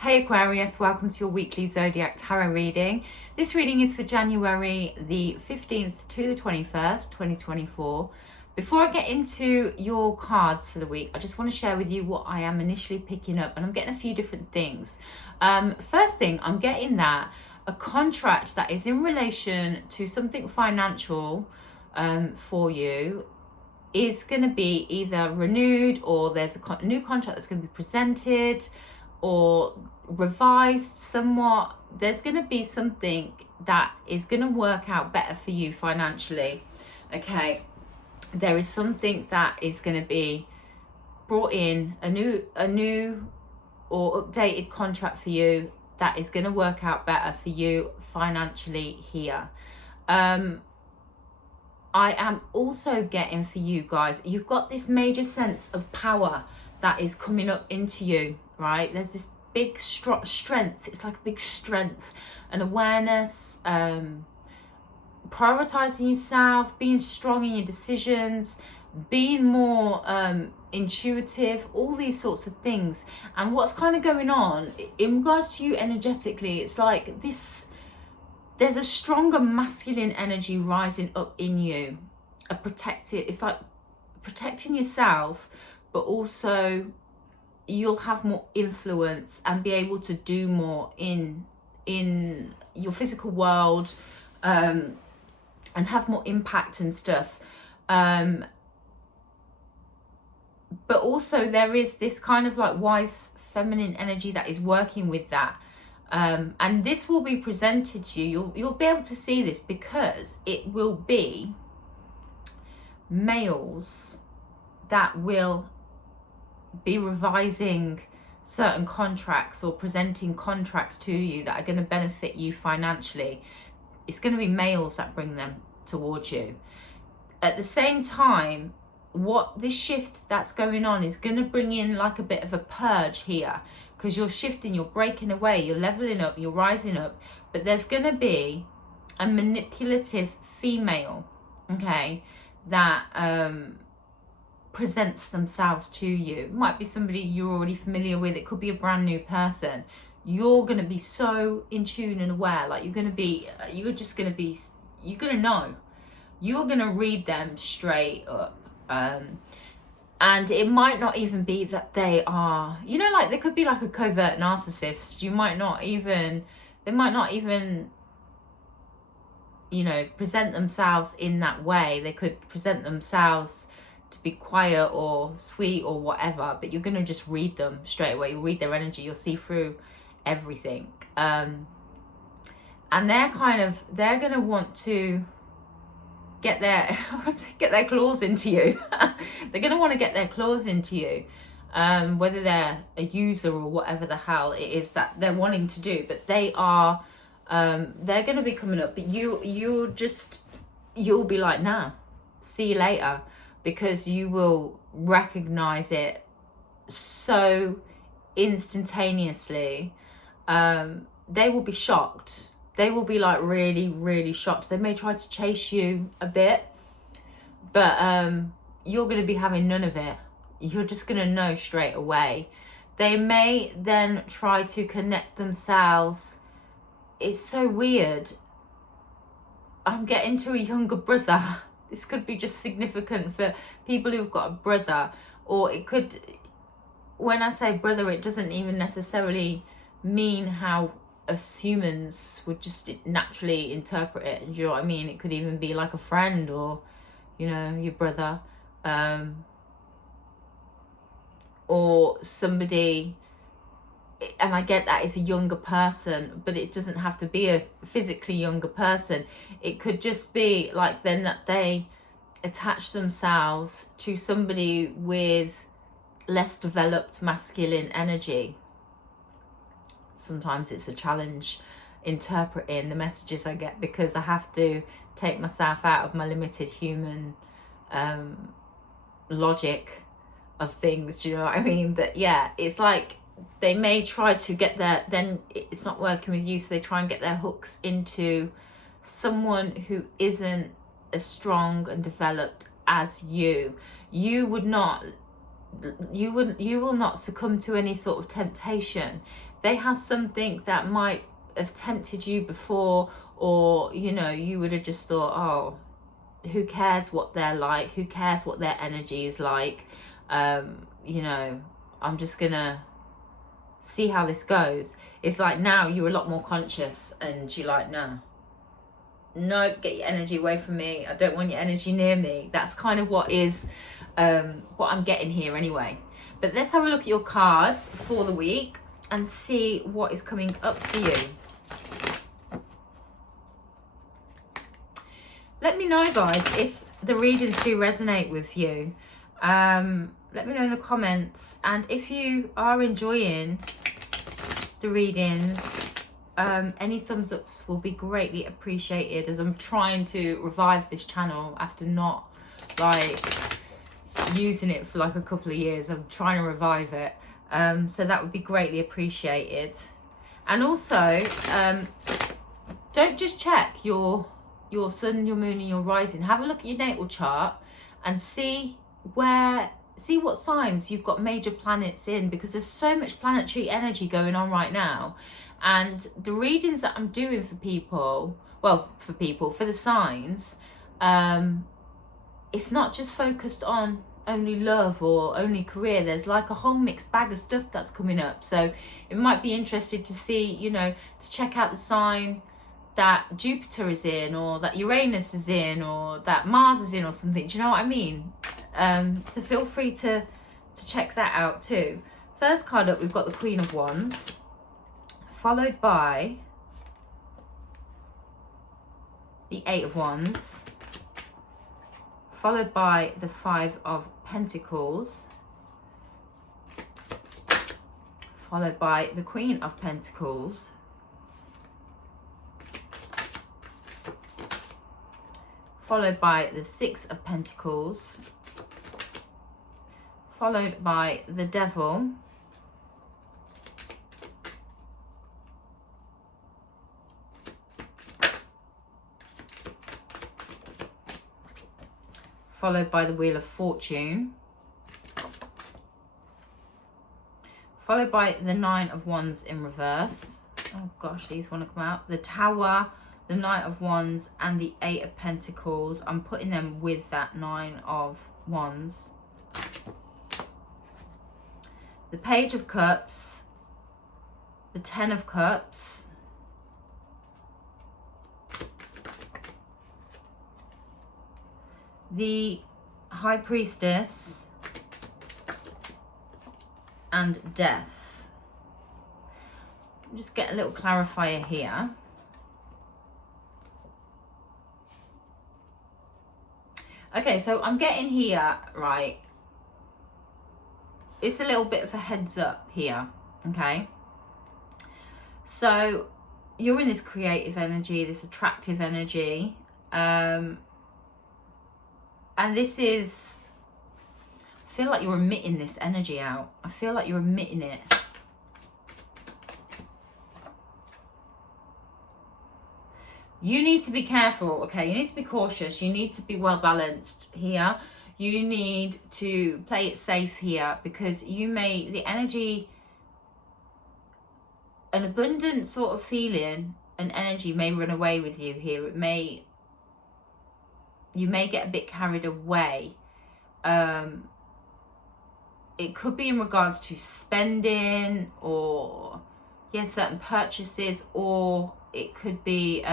Hey Aquarius, welcome to your weekly Zodiac Tarot reading. This reading is for January the 15th to the 21st, 2024. Before I get into your cards for the week, I just want to share with you what I am initially picking up, and I'm getting a few different things. First thing, I'm getting that a contract that is in relation to something financial for you is going to be either renewed, or there's a new contract that's going to be presented or revised somewhat. There's going to be something that is going to work out better for you financially. Okay, there is something that is going to be brought in, a new or updated contract for you that is going to work out better for you financially here. I am also getting for you guys, you've got this major sense of power that is coming up into you, right? There's this big strength. It's like a big strength and awareness, prioritizing yourself, being strong in your decisions, being more intuitive, all these sorts of things. And what's kind of going on in regards to you energetically, it's like this, there's a stronger masculine energy rising up in you, it's like protecting yourself, but also you'll have more influence and be able to do more in your physical world, and have more impact and stuff. But also there is this kind of like wise feminine energy that is working with that. And this will be presented to you. You'll be able to see this because it will be males that will be revising certain contracts or presenting contracts to you that are going to benefit you financially. It's going to be males that bring them towards you. At the same time, what this shift that's going on is going to bring in like a bit of a purge here, because you're shifting, you're breaking away, you're leveling up, you're rising up. But there's going to be a manipulative female, okay, that presents themselves to you. It might be somebody you're already familiar with. It could be a brand new person. You're going to be so in tune and aware, like you're going to know. You're going to read them straight up. And it might not even be that they are, like they could be like a covert narcissist. They might not even, present themselves in that way. They could present themselves to be quiet or sweet or whatever, but you're going to just read them straight away. You'll read their energy. You'll see through everything. And they're going to want to get their claws into you. They're going to want to get their claws into you, whether they're a user or whatever the hell it is that they're wanting to do. But they are, they're going to be coming up, but you'll be like, nah, see you later, because you will recognize it so instantaneously. They will be shocked. They will be like really, really shocked. They may try to chase you a bit, but you're going to be having none of it. You're just going to know straight away. They may then try to connect themselves. It's so weird. I'm getting to a younger brother. This could be just significant for people who've got a brother, or it could, when I say brother, it doesn't even necessarily mean how us humans would just naturally interpret it. Do you know what I mean? It could even be like a friend, or your brother, or somebody, and I get that it's a younger person, but it doesn't have to be a physically younger person. It could just be like then that they attach themselves to somebody with less developed masculine energy. Sometimes it's a challenge interpreting the messages I get, because I have to take myself out of my limited human logic of things. Do you know what I mean? That, yeah, it's like they may try to get then it's not working with you, so they try and get their hooks into someone who isn't as strong and developed as you. You would not you will not succumb to any sort of temptation. They have something that might have tempted you before, or you know, you would have just thought, oh, who cares what they're like, who cares what their energy is like, you know, I'm just gonna see how this goes. It's like now you're a lot more conscious and you're like, no, get your energy away from me, I don't want your energy near me. That's kind of what is what I'm getting here anyway. But let's have a look at your cards for the week and see what is coming up for you. Let me know, guys, if the readings do resonate with you. Let me know in the comments, and if you are enjoying the readings, any thumbs ups will be greatly appreciated, as I'm trying to revive this channel after not like using it for like a couple of years. I'm trying to revive it, so that would be greatly appreciated. And also, don't just check your sun, your moon and your rising. Have a look at your natal chart and see what signs you've got major planets in, because there's so much planetary energy going on right now. And the readings that I'm doing for people, for the signs, it's not just focused on only love or only career. There's like a whole mixed bag of stuff that's coming up. So it might be interesting to see, you know, to check out the sign that Jupiter is in, or that Uranus is in, or that Mars is in, or something. Do you know what I mean? So feel free to check that out too. First card up, we've got the Queen of Wands, followed by the Eight of Wands, followed by the Five of Pentacles, followed by the Queen of Pentacles, followed by the Six of Pentacles, followed by the Devil, followed by the Wheel of Fortune, followed by the Nine of Wands in reverse. Oh gosh, these want to come out. The Tower, the Knight of Wands and the Eight of Pentacles. I'm putting them with that Nine of Wands. The Page of Cups, the Ten of Cups, the High Priestess, and Death. Just get a little clarifier here. Okay, so I'm getting here, right, it's a little bit of a heads up here, okay? So you're in this creative energy, this attractive energy, and this is, I feel like you're emitting this energy out. I feel like you're emitting it. You need to be careful, okay? You need to be cautious. You need to be well balanced here. You need to play it safe here, because the energy, an abundant sort of feeling and energy may run away with you here. You may get a bit carried away. It could be in regards to spending, or certain purchases, or it could be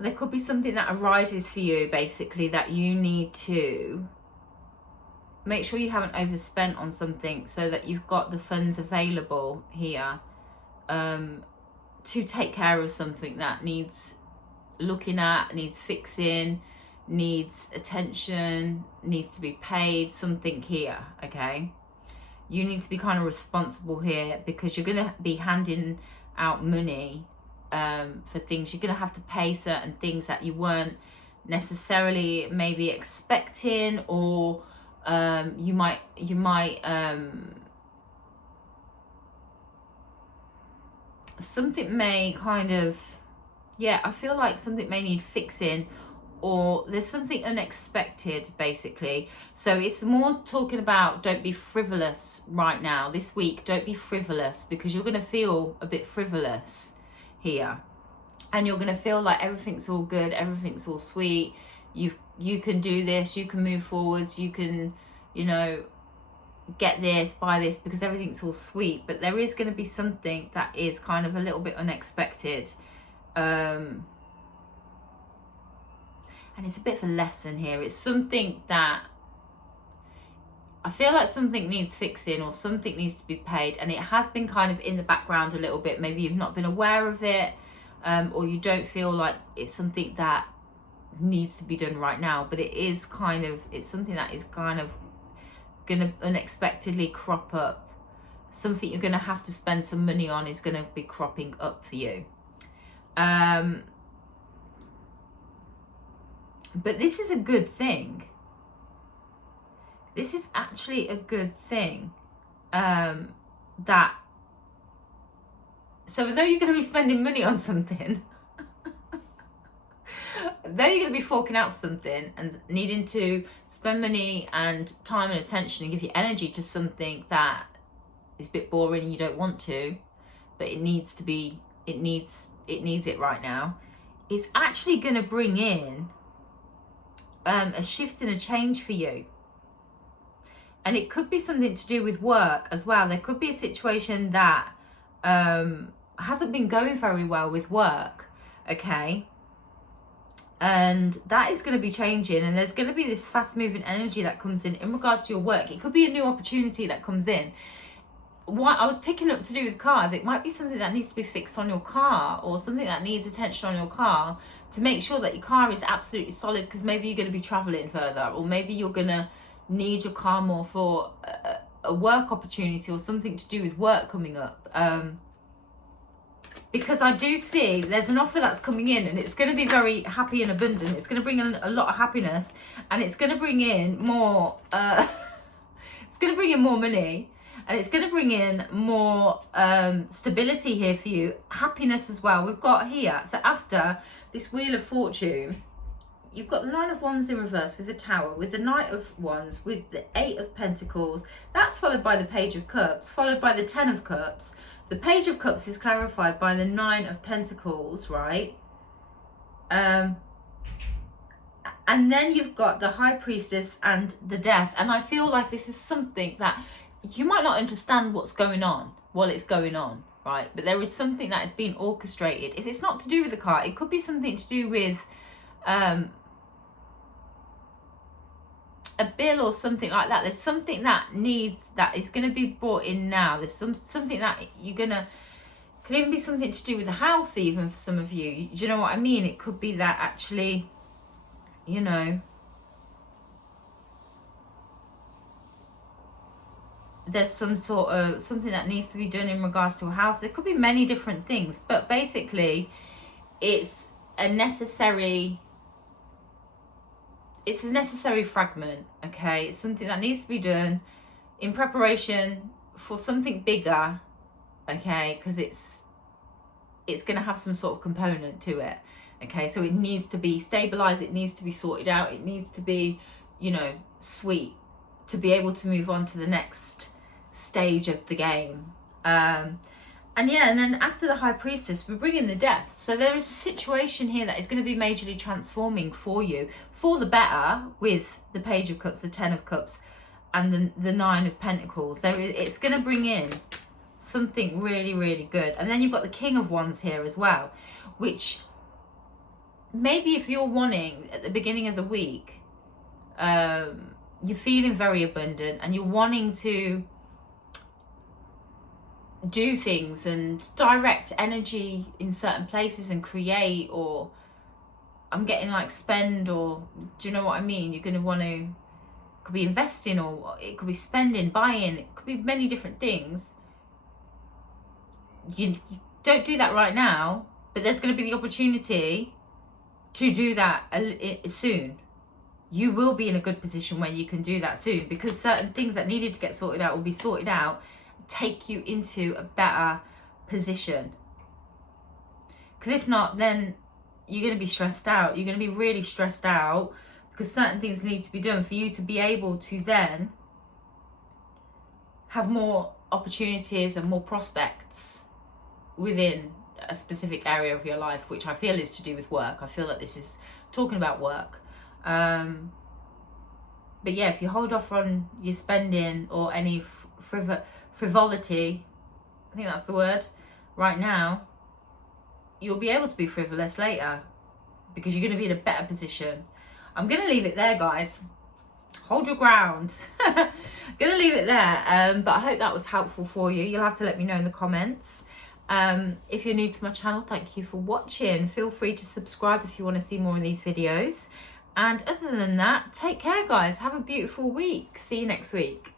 there could be something that arises for you, basically, that you need to make sure you haven't overspent on something, so that you've got the funds available here to take care of something that needs looking at, needs fixing, needs attention, needs to be paid, something here, okay? You need to be kind of responsible here, because you're going to be handing out money for things. You're going to have to pay certain things that you weren't necessarily maybe expecting, or you might something may kind of, I feel like something may need fixing, or there's something unexpected, basically. So it's more talking about don't be frivolous right now. This week, don't be frivolous, because you're going to feel a bit frivolous here. And you're going to feel like everything's all good, everything's all sweet. You can do this, you can move forwards, you can, you know, get this, buy this, because everything's all sweet. But there is going to be something that is kind of a little bit unexpected. And it's a bit of a lesson here. It's something that I feel like something needs fixing, or something needs to be paid, and it has been kind of in the background a little bit. Maybe you've not been aware of it, or you don't feel like it's something that needs to be done right now, but it is kind of, it's something that is kind of gonna unexpectedly crop up. Something you're gonna have to spend some money on is gonna be cropping up for you. But this is a good thing. This is actually a good thing. That, so although you're going to be spending money on something, though you're going to be forking out for something and needing to spend money and time and attention and give your energy to something that is a bit boring and you don't want to, but it needs to be, it needs it right now, it's actually going to bring in a shift and a change for you. And it could be something to do with work as well. There could be a situation that hasn't been going very well with work, okay? And that is going to be changing, and there's going to be this fast moving energy that comes in regards to your work. It could be a new opportunity that comes in. What I was picking up to do with cars, it might be something that needs to be fixed on your car, or something that needs attention on your car to make sure that your car is absolutely solid, because maybe you're going to be traveling further, or maybe you're going to need your car more for a work opportunity or something to do with work coming up. Because I do see there's an offer that's coming in, and it's going to be very happy and abundant. It's going to bring in a lot of happiness, and it's going to bring in more it's going to bring in more money, and it's going to bring in more stability here for you, happiness as well. We've got here, so after this Wheel of Fortune, you've got the Nine of Wands in reverse with the Tower, with the Knight of Wands, with the Eight of Pentacles. That's followed by the Page of Cups, followed by the Ten of Cups. The Page of Cups is clarified by the Nine of Pentacles, right? And then you've got the High Priestess and the Death. And I feel like this is something that you might not understand what's going on while it's going on, right? But there is something that is being orchestrated. If it's not to do with the car, it could be something to do with a bill or something like that. There's something that is going to be brought in now. There's something that you're gonna, could even be something to do with the house, even for some of you. Do you know what I mean? It could be that actually, you know, there's some sort of something that needs to be done in regards to a house. There could be many different things, but basically it's a necessary fragment, okay? It's something that needs to be done in preparation for something bigger, okay? Because it's going to have some sort of component to it, okay? So it needs to be stabilized, it needs to be sorted out, it needs to be, you know, sweet to be able to move on to the next stage of the game. And yeah, and then after the High Priestess, we bring in the Death. So there is a situation here that is going to be majorly transforming for you, for the better, with the Page of Cups, the Ten of Cups, and the Nine of Pentacles. It's going to bring in something really, really good. And then you've got the King of Wands here as well, which maybe if you're wanting at the beginning of the week, you're feeling very abundant and you're wanting to do things and direct energy in certain places and create, or I'm getting like spend, or do you know what I mean? You're going to want to, could be investing, or it could be spending, buying, it could be many different things. You don't do that right now, but there's going to be the opportunity to do that soon. You will be in a good position where you can do that soon, because certain things that needed to get sorted out will be sorted out, take you into a better position. Because if not, then you're going to be stressed out. You're going to be really stressed out because certain things need to be done for you to be able to then have more opportunities and more prospects within a specific area of your life, which I feel is to do with work. I feel that this is talking about work. But yeah, if you hold off on your spending or any frivolity, I think that's the word, right now, you'll be able to be frivolous later because you're going to be in a better position. I'm going to leave it there, guys. Hold your ground. Going to leave it there. But I hope that was helpful for you. You'll have to let me know in the comments. If you're new to my channel, thank you for watching. Feel free to subscribe if you want to see more of these videos. And other than that, take care, guys. Have a beautiful week. See you next week.